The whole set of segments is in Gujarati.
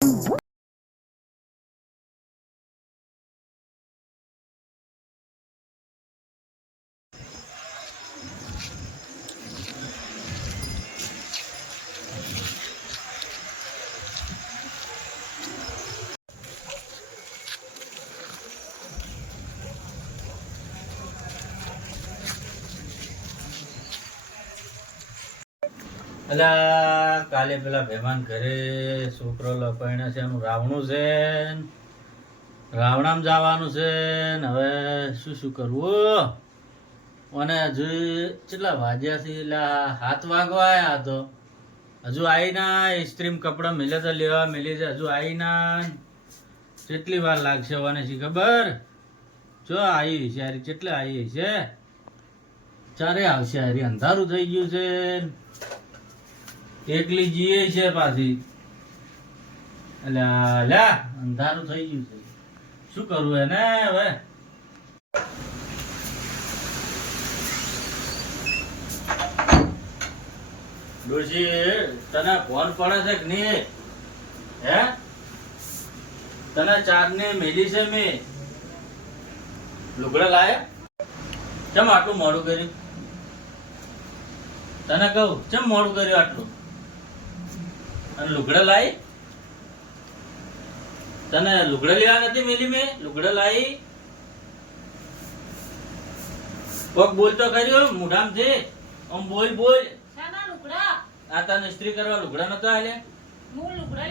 એટલે કાલે પેલા મહેમાન ઘરે છોકરો લપાયણા છે, એનું રાવણું છે, રાવણામાં જવાનું છે ને હવે શું કરવું. અને હજુ કેટલા વાગ્યા છે? એટલે 7 વાગવા આવ્યા તો હજુ આવીના ઇસ્ત્રીમ કપડા મિલે તો લેવા મિલી છે, હજુ આવીના કેટલી વાર લાગશે મને શી ખબર. જો આવી છે હારી, કેટલે આવી છે, ચારે આવશે હારી, અંધારું થઈ ગયું છે, એકલી જીએ છે પાછી. એટલે લ્યા અંધારું થઈ ગયું છે, શું કરવું એને હવે. ડોશી તને ફોન પડે છે કે નહીં? હે તને ચાર ને મેલી છે મેં લુગડા લાયા? ચમ આટલું મોડું કર્યું? તને કહું ચમ મોડું કર્યું આટલું? અને લુગડા લાવી? તને લુગડા લેવા નથી મેલી મેં? લુગડા લાવી? કોક બોલતો કર્યો મોઢામાંથી, આમ બોલ બોલ. આ તને ઇસ્ત્રી કરવા લુગડા નતો આલે?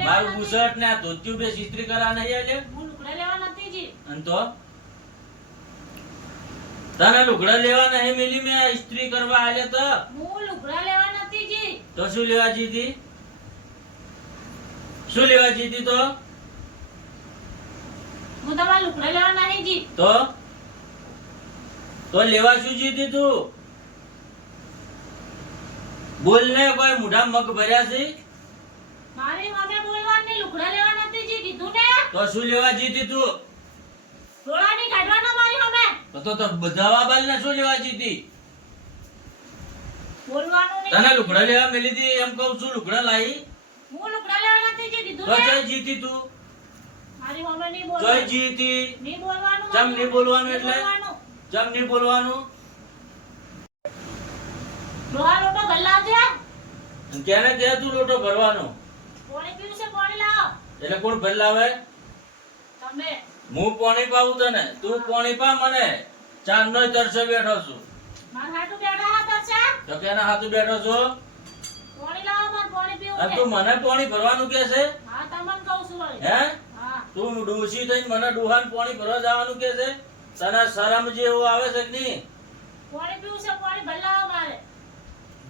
મારું બુશર્ટ ને આ ધોતિયું બે ઇસ્ત્રી કરવા નહીં આલે? અને તો તને લુગડા લેવા નહીં મેલી મેં ઇસ્ત્રી કરવા આલે તો? તો શું લેવા જીધી? શું લેવા જીધી? તો હું તમારા લુગડા લેવા નહીં જી. તો લેવા શું જીધી તું? બોલ ને, કોઈ મુઢા મગ ભર્યા છે? મારી મમ્મી બોલવાની લુગડા લેવા નથી જી કીધું ને. તો શું લેવા જીધી તું? ડોળાની કાઢવાનો મારી મમ્મી. તો બધાવા બાલ ને શું લેવા જીધી? બોલવાનું નહીં. તને લુગડા લેવા મેલી દી એમ કહું છું, લુગડા લાવી? હું લુગડા લેવા નથી જી કીધું તો ને. જય જીતી તું? મારી મમ્મી નહીં જય બોલવાનું. જીતી? નહીં બોલવાનું. ચમ નહીં બોલવાનું એટલે? બોલવાનું. ચમ નહીં બોલવાનું? ડોહા લોટો ગલ્લાવજે. કેને કે તું લોટો ભરવાનો? પાણી પીવું છે, પાણી લાવો. એટલે કોણ ભર લાવે? તમે. હું પાણી પાવું તને, તું પાણી પા મને. ચાર નો તરસે બેઠો છું. મારા હાટુ બેઠા હતા છે. તો કેના હાથે બેઠો છો? પાણી લાવો, મારે પાણી પીવું અને છે. તું મને પાણી ભરવાનું કે છે? હા તમને કહું છું વળી. હે હા. તું ડોશી થઈને મને ડોહાન પાણી ભરવા જવાનું કે છે? તને શરમ જેવું આવે છે કે નહીં? પાણી પીવું છે, પાણી ભલાવો મારે.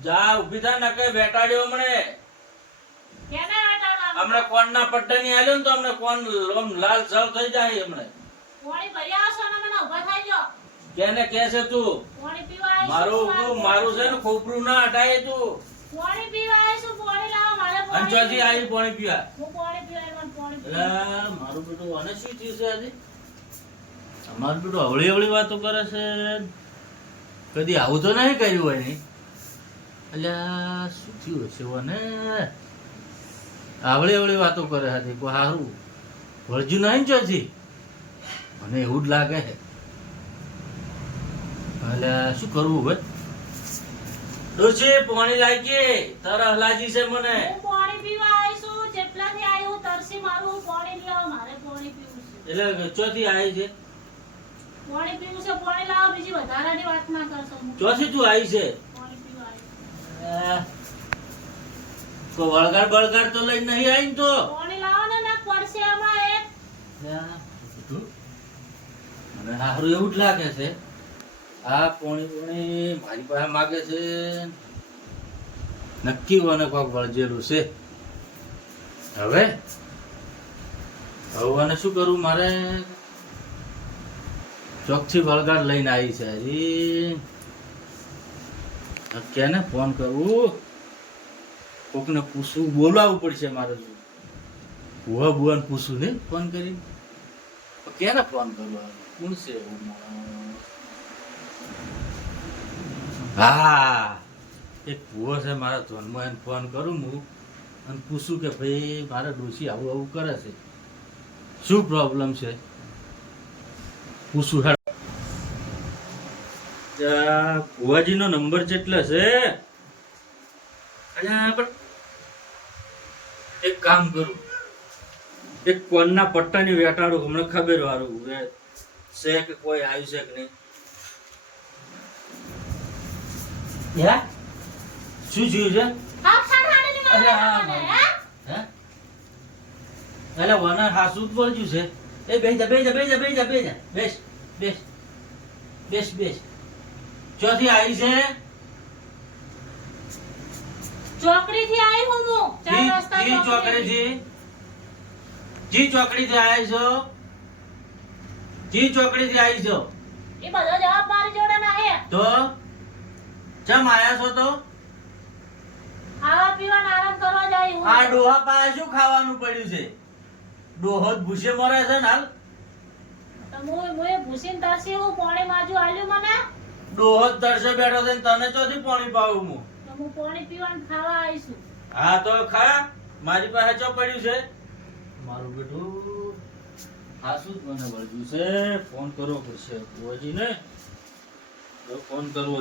જા ઉભી થા, નકે બેટાડ્યો હમણે. કેને હટાડવાનું? હમણે કોણના પટ્ટા ની આલ્યો ને તો હમણે કોણ લાલ સળ થઈ જાય હમણે. પાણી ભરી આવશો ને મને ઊભા થઈ જાઓ. કેને કે છે તું? પાણી પીવા આવીશું. મારું છે ને ખોપરું ના હટાય તું. પાણી પીવા આવીશું, પાણી લાવો મારે. પાણી અંચોથી આવી પાણી પીવા. હું પાણી પીવા આવી, મને પાણી એટલે મારું બેટું આને શું થયું છે આજે? અમારું બેટું હવળી હવળી વાતો કરે છે, કદી આવું તો નહીં કર્યું હોય નહીં. એટલે શું થયું હશે મને? આવળી આવળી વાતો કરે હતી, કોઈ સારું વળજ્યું નહીં ચોથી, મને એવું જ લાગે છે. એટલે શું કરવું હવે? ડોશી પાણી લાગી, તરસ લાગી છે મને. હું પાણી પીવા આવીશું. જેટલાથી આવી હું તરસી મારું. હું પાણી લાવો મારે. પાણી પીવું છે. એટલે ચોથી આવી છે? પાણી પીવું છે, પાણી લાવો. બીજી વધારાની વાત ના કરશો. ચોથી તું આવી છે? પાણી પીવા આવી. કોઈ વળગાડ બળગાડ તો લઈ નહીં આવી તો? પાણી લાવો ને, ના પડશે આમાં એક. મને સારું એવું જ લાગે છે. આ પોણી મારી પાસે માગે છે, નક્કી કોને કોક વળજેલું છે. હવે આને શું કરું? મારે ચોકથી વળગાડ લઈને આવી છે હજી. કેને ફોન કરવું? કોકને પૂછવું, બોલાવવું પડશે મારે. ભુવા ભુવાને પૂછવું ને ફોન કરી. કેને ફોન કરવા? કોણ છે? હા, એક ભુવો છે મારા ધોનમાં, એને ફોન કરું હું અને પૂછું કે ભાઈ મારા ડોશી આવું આવું કરે છે, શું પ્રોબ્લેમ છે પૂછું. હેડ ભુવાજીનો નંબર જેટલો છે. અલ્યા પણ એક કામ કરું, એક કોણના પટ્ટાની વેટાડું, હમણાં ખબર વાળું છે કે કોઈ આવ્યું છે કે નહીં. શું થયું છે? અરે હા, હે? અલા વના હાસુ જ બોલજ્યું છે. એ બેસ જા, બેસ જા, બેસ જા, બેસ જા, બેસ જા. બેસ, બેસ, બેસ, બેસ. ચોથી આવી છે? ચોકડીથી આવી હું ચાર રસ્તા જી ચોકડીથી. જી ચોકડીથી આવી છો. જી ચોકડીથી આવી છો. એ બધો જવાબ મારી જોડે નહીં. તો ચમ આયા છો તો? ખાવા પીવાના આરામ કરવા જાય હું. આ ડોહા પાસે શું ખાવાનું પડ્યું છે? ડોહો જ ભૂસે મરે છે ને હાલ. તો મુએ ભૂસીને તરસી હું પાણી માજુ આલ્યું મને. ડોહો જ તરસે બેઠો છે ને તને ચોથી પાણી પાવું હું? તો હું પાણી પીવાનું ખાવા આવીશું. હા તો ખા, મારી પાસે ચો પડ્યું છે. મારું બેટું હાસુ જ મને વળગ્યું છે. ફોન કરવો પડશે ભુવાજીને. તો ફોન કરવો.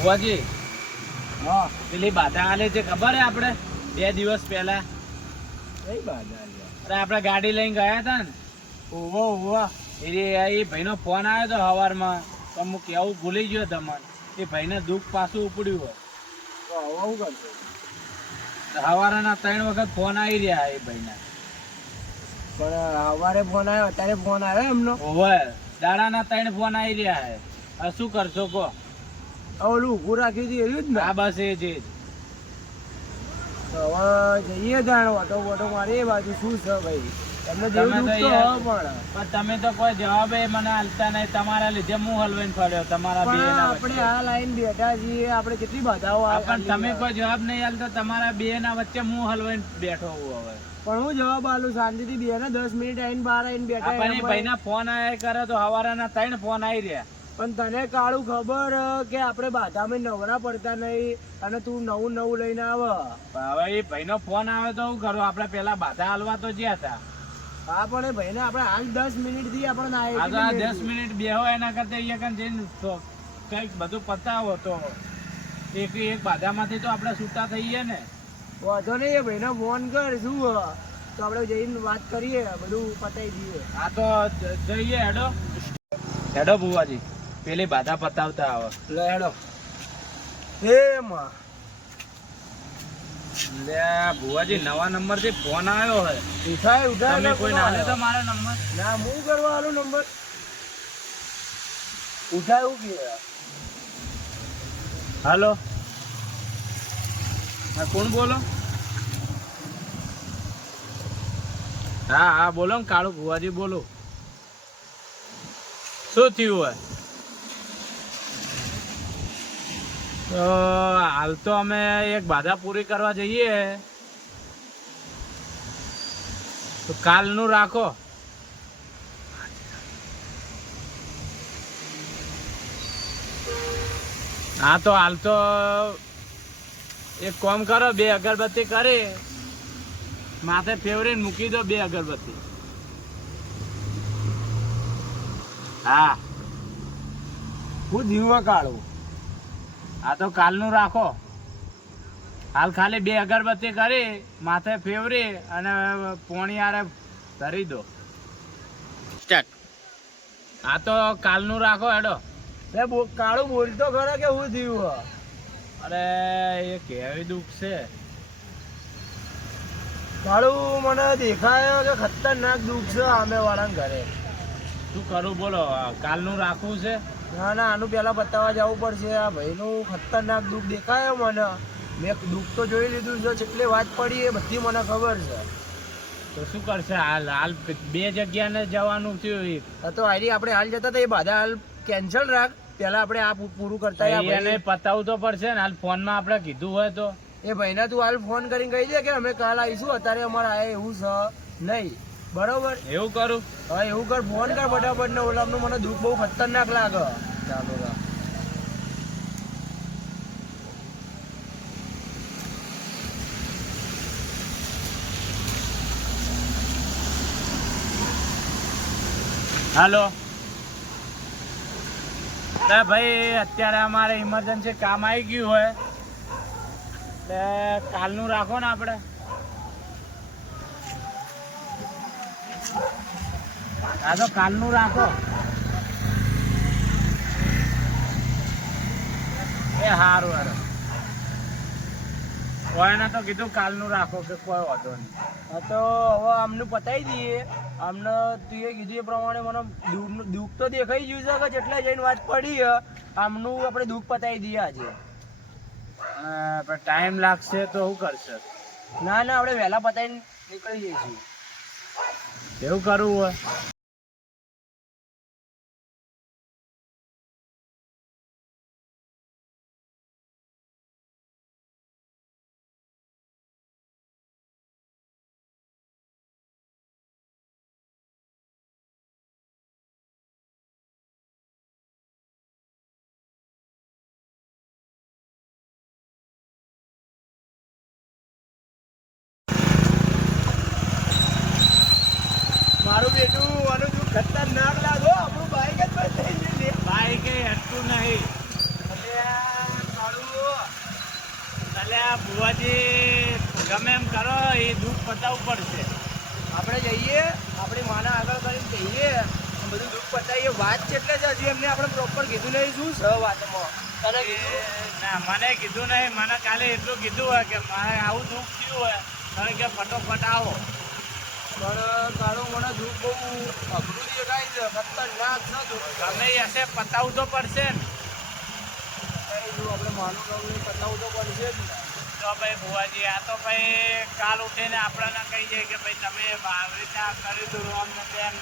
ભુવાજી, હા પેલી બાધા આલે છે ખબર હે આપણે 2 દિવસ પહેલા? કઈ બાધા લ્યા? અરે આપણે ગાડી લઈને ગયા હતા ને, ઓહો ઓહો. એ ભાઈનો ફોન આવ્યો તો સવારમાં, તો હું કેવું ભૂલી ગયો તમને. એ ભાઈને દુઃખ પાછું ઉપડ્યું હોય. તો હવે હું કરશો? સવારના 3 વખત ફોન આવી રહ્યા એ ભાઈના. પણ સવારે ફોન આવ્યો, અત્યારે ફોન આવ્યો એમનો? ઓવે દાડાના 3 ફોન આવી રહ્યા હે. હવે શું કરશો કહો? ઓલું ઊભું રાખ્યું હતું એનું જ ને? આ બસ એ જ. તો હવે જઈએ જાણો ઓટો બોટો મારી એ બાજુ શું છે ભાઈ? એમને જેવું તમે તો દુઃખ તો યાર- હવે પણ તમે તો કોઈ જવાબ મને હાલતા નહીં. તમારા લીધે હું હલવાઈને ફર્યો તમારા પણ બેના આપણે વચ્ચે. આ લાઈન બેઠા છીએ, આપણે કેટલી બાધાઓ હા, પણ આલી તમે છે. કોઈ જવાબ નહીં હાલતા. તમારા બે ના વચ્ચે હું હલવાઈને બેઠો હું હવે. પણ હું જવાબ આલું શાંતિથી બે ને 10 મિનિટ આવીને બહાર આવીને બેઠા આપણને એમાં. ભાઈના ફોન આયા કરે તો હવારના 3 ફોન આવી રહ્યા. પણ તને કાળું ખબર કે આપણે બાધામાં નવરા પડતા નહીં અને તું નવું નવું લઈને આવ. પણ હવે એ ભાઈનો ફોન આવે તો શું કરું? આપણે પેલા બાધા હાલવા તો જ્યાં હતા. હા પણ એ ભાઈને આપણે હાલ 10 મિનિટ થી આપણે આ તો આ 10 મિનિટ બેહો એના કરતા અહીંયા કાન જઈને તો કંઈક બધું પતાવો તો એક બાધામાંથી તો આપણે છૂટા થઈએ ને. વાંધો નહીં, એ ભાઈને ફોન કર શું તો આપણે જઈને વાત કરીએ, બધું પતાવી દઈએ. આ તો જઈએ. હેડો હેડો ભુવાજી, પેલી બાધા પતાવતા આવે. લે હેડો. હે માં લે ભુવાજી, નવા નંબર થી ફોન આવ્યો હે. ઉઠાય તમે ઉઠાય. કોઈ ના લે તો મારો નંબર. ના હું કરવા આલો નંબર ઉઠાય એવું કે હાલો, હા કોણ બોલો? હા હા બોલો ને, કાળુ ભુવાજી બોલો. શું થયું હોય? તો હાલ તો અમે એક બાધા પૂરી કરવા જઈએ, તો કાલનું રાખો. હા તો હાલ તો એક કામ કરો, 2 અગરબત્તી કરી માથે ફેવરીને મૂકી દો. 2 અગરબત્તી. હા હું દીવા કાળું. આ તો કાલનું રાખો. હાલ ખાલી 2 અગરબત્તી કરી માથે ફેવરી અને પોણી આરે ધરી દો. આ તો કાલનું રાખો. હેડો. કાળું બોલતો ખરા કે હું દીવું? અરે એ કેવી દુઃખ છે. કાળું મને દેખાયો કે ખતરનાક દુઃખ છે આમે વાળા ઘરે. શું કરું બોલો? કાલનું રાખવું છે. ના ના, આનું પેલા બતાવવા જવું પડશે. આ ભાઈનું ખતરનાક દુઃખ દેખાયો મને. મેં દુઃખ તો જોઈ લીધું છે, જેટલી વાત પડી એ બધી મને ખબર છે. તો શું કરશે? હાલ હાલ 2 જગ્યાને જવાનું થયું. હા તો આરી આપણે હાલ જતા હતા, એ બાધા હાલ કેન્સલ રાખ. પેલા આપણે આ પૂરું કરતા આવીએ. એને પતાવવું તો પડશે ને. હાલ ફોનમાં આપણે કીધું હોય તો. એ ભાઈને તું હાલ ફોન કરીને કહી દે કે અમે કાલ આવીશું, અત્યારે અમારે આ એવું છે નહીં. બરોબર? એવું કરું. હવે એવું કર, ફોન કર ફટાફટ ને. ઓલામનું મને દુઃખ બહુ ખતરનાક લાગે. ચાલો રાખ. હાલો. અરે ભાઈ અત્યારે અમારે ઇમરજન્સી કામ આવી ગયું હોય એટલે કાલનું રાખો ને આપણે. હા તો કાલનું રાખો. એ સારું હારું. કોઈને તો કીધું કાલનું રાખો કે કોઈ વાંધો નહીં. હા તો હવે આમનું પતાવી દઈએ. આમને તું એ કીધું એ પ્રમાણે મને દુઃખ તો દેખાઈ ગયું છે કે જેટલા જઈને વાત પડી આમનું આપણે દુઃખ પતાવી દઈએ આજે. પણ ટાઈમ લાગશે તો શું કરશે? ના ના આપણે વહેલા પતાવીને નીકળી જઈશું. એવું કરવું હોય મારું બેટું આનું દુઃખ ખતરનાક લાગો. આપણું બાઈક જ બંધ થઈ ગયું છે. બાઈક એ હટતું નહીં. અલ્યા બુવાજી ગમે એમ કરો એ દુઃખ પતાવવું પડશે. આપણે જઈએ આપણી માના આગળ કરીને જઈએ બધું દુઃખ પતાવીએ. વાત છે એટલે જ હજી એમને આપણે પ્રોપર કીધું નહીં શું છે વાતમાં. તને કીધું? ના મને કીધું નહીં. મને કાલે એટલું કીધું હોય કે મારે આવું દુઃખ થયું હોય તમે કે ફટોફટ આવો. પણ કાળું મને દુઃખ બહુ અઘરું દેખાય છે. ખતરનાક છે દુઃખ. ગમે એ હશે પતાવવું તો પડશે ને. આપણે માનું ગમે પતાવવું તો પડશે જ ને. તો ભાઈ બુવાજી આ તો ભાઈ કાલ ઉઠીને આપણને કહી જાય કે ભાઈ તમે આવી રીતના કરી દો આમ ને તેમ.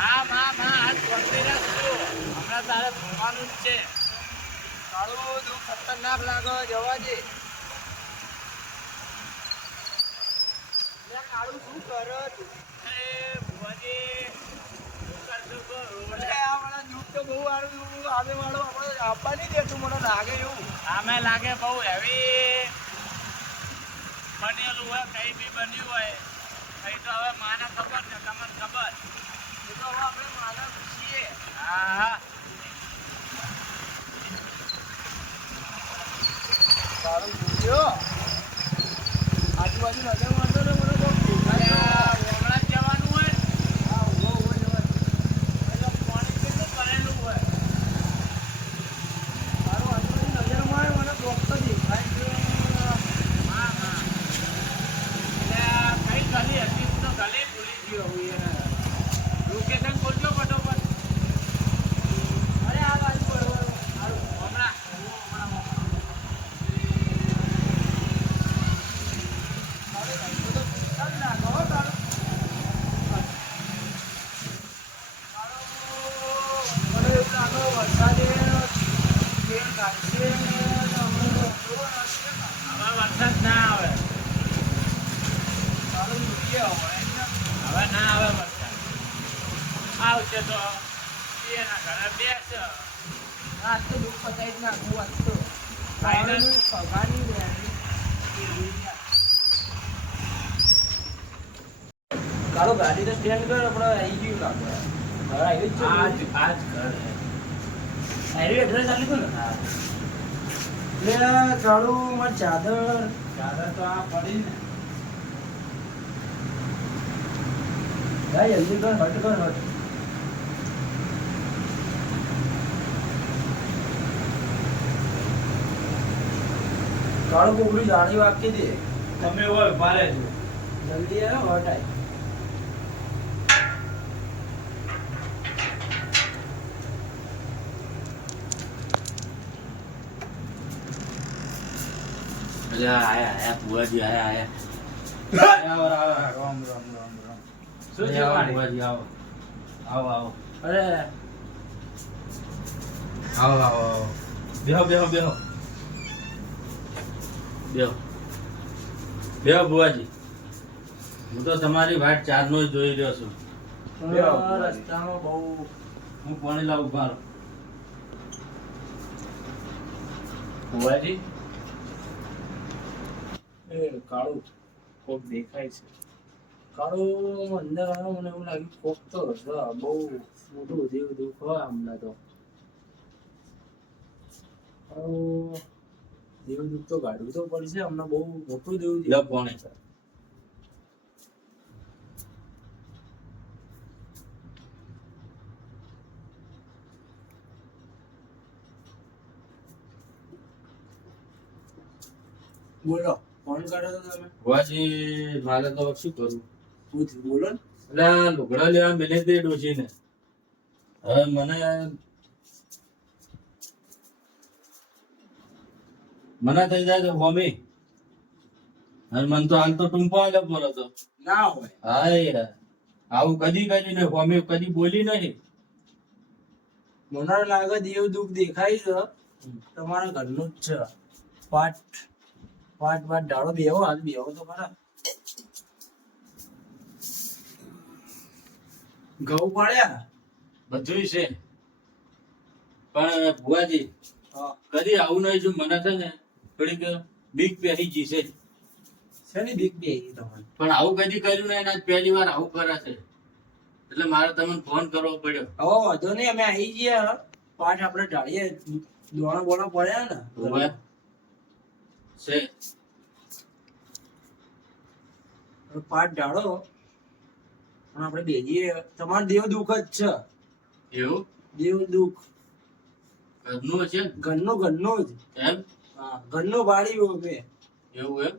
હા માં આજ પડતી રાખજો. હમણાં તારે ભણવાનું જ છે. કાળું દુઃખ ખતરનાક લાગે. જવા દે. કાળું શું કરે તું? એ બુવાજી શું કરશું કહો? આ વાળા દુઃખ તો બહુ સારું આવે વાળો આપણે આપવા નહીં દેતું મને લાગે એવું. આમે લાગે બહુ હેવી બનેલું હોય કઈ બી બન્યું હોય કઈ તો હવે માને ખબર ને તમને ખબર. એ તો હવે આપણે માના છીએ. હા હા કાળું જોયો આજુબાજુ નજર મારતો ને મને બહુ હમણાં જ જવાનું હોય ને. હા ઉભો જવાનું. એટલે પાણી કેટલું ભરેલું હોય. મારું આજુબાજુ નજર મારે મને ડોક્ટર દેખાય છે. હા હા એટલે કઈ ગલી હતી હું તો ગલી ભૂલી ગયો હું એને. લોકેશન બોલજો ફટોફટ. અરે આ બાજુ બરોબર સારું હમણાં હવે વરસાદ ના આવે. હવે ના આવે વરસાદ. આવશે તો એના ઘરે બેસ. કાળો ગાડી તો સ્ટેન્ડ કર આપણે આવી ગયું લાગે. હવે આવી જ આજ આજ ઘર હે. હાઈવે એડ્રેસ આપી દો ને. એટલે કાળું મારી ચાદર દાદા તો આ પડી ને. ભાઈ જલ્દી કર હટ કર હટ. કાળું કોકડી જાણી વાગી દે. તમે હોય ભારે છો. જલ્દી આવે હટાય. આયા બુવાજી આયા. રામ રામ રામ રામ. શું છે આવો વાણી? બુવાજી આવો. આવો આવો અરે આવો આવો આવો. બેહો બેહો બેહો બેહો બેહો બુવાજી. હું તો તમારી વાટ ચારનો જ જોઈ રહ્યો છું. રસ્તામાં બહુ હું પાણી લાવું મારો. બુવાજી એ કાળું કોક દેખાય છે. કાળું અંદર આવ્યો મને એવું લાગ્યું કોક તો હશે બહુ મોટું દેવ દુઃખ હોય હમણાં તો કાળું દેવ દુઃખ તો કાઢવું તો પડશે હમણાં બહુ મોટું દેવ લે પોણી બોલો ફોન કર્યો તો તમે ભુવાજી મારે તો શું કરું શું થયું બોલો ને એટલે આ લુગડા લેવા મેલે દે ડોશીને હવે મને થઈ જાય છે હોમી અને મને તો હાલ તો ટૂંપો આવ્યો બોલો તો ના હોય હા યાર આવું કદી કદી ને હોમી કદી બોલી નહીં મને લાગે દેવ દુઃખ દેખાય છે તમારા ઘરનું જ છે પાટ પાટ પાટ ડાળો બેહો હાલ બેહો તો ખરા ઘઉં પડ્યા બધું છે પણ ભુવાજી હા કદી આવું નહીં જો મને છે ને થોડીક બીક પહેરી ગઈ છે શેની બીક બેહી તમને પણ આવું કદી કર્યું નહીં ને આજ પહેલી વાર આવું કરે છે એટલે મારે તમને ફોન કરવો પડ્યો હવે વાંધો નહીં અમે આવી ગયા પાટ આપણે ઢાળીએ દોણા બોણા પડ્યા ને ભુવા છે હવે પાટ ઢાળો અને આપણે બેજીએ તમારું દેવ દુઃખ જ છે એવું દેવ દુઃખ ઘરનું છે ને? ઘરનું જ એમ હા ઘરનું વાળી મેં એવું એમ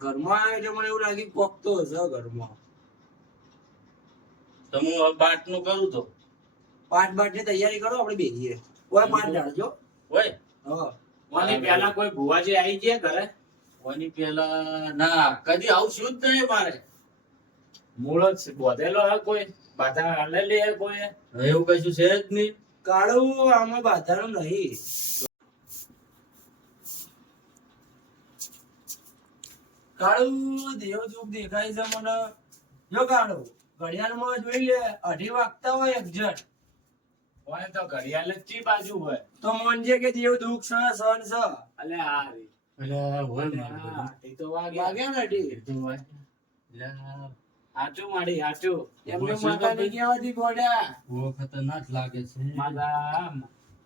ઘરમાં આવે એટલે મને એવું લાગે કોક તો હશે ઘરમાં તો હું હવે પાટનું કરું તો પાટ બાટ ની તૈયારી કરો આપણે બેજીએ ઓય પાટ ઢાળજો હોય હા કોની પહેલા કોઈ ભુવાજી આવી ગયા ઘરે કોની પેલા ના કદી આવું શું જ નહીં મારે મૂળ જ બોધેલો હે કોઈ બાધા હાલેલી હે કોઈ એવું કશું છે જ નહીં કાળું આમાં બાધાનું નહીં કાળું દેવ દુઃખ દેખાય છે મને જો કાળું ઘડિયાળમાં જોઈ લે 2:30 વાગતા હોય એક્ઝેક્ટ હોય તો ઘડિયાળ જ ચી બાજુ હોય તો મોનજે કે દેવ દુઃખ છે સન છે અલે આ રી એટલે હોય મારે હા, એ તો વાગે વાગ્યા ને અઢી બધું હોય એટલે હાચું માડી હાચું એમને માતા ની કહેવાથી ગોડ્યા બહુ ખતરનાક લાગે છે માતા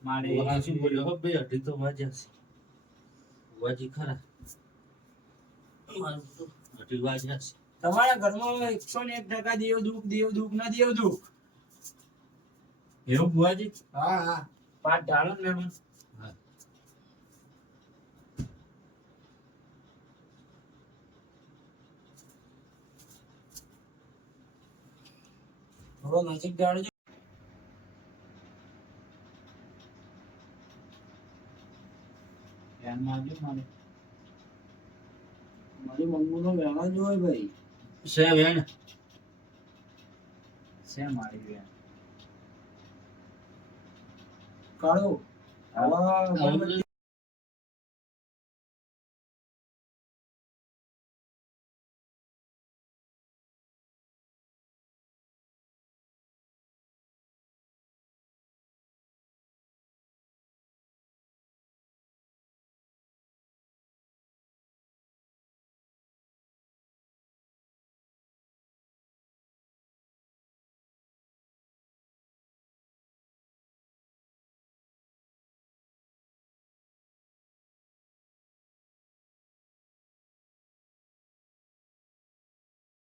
માડી આ શું બોલ્યો હો બે અઢી તો વાગ્યા છે વાજી ખરા મારું તો અઢી વાગ્યા છે તમારા ઘરમાં 101% દેવ દુઃખ ના દેવ દુઃખ એવું બુઆજી હા હા પાટ ઢાળો ને મહેમાન હા થોડો નજીક ઢાળજો ધ્યાનમાં આવજો મારે મારી મમ્મી નો વહેવા જ હોય ભાઈ છે વેણ છે મારી બેન કાળો હા. હવે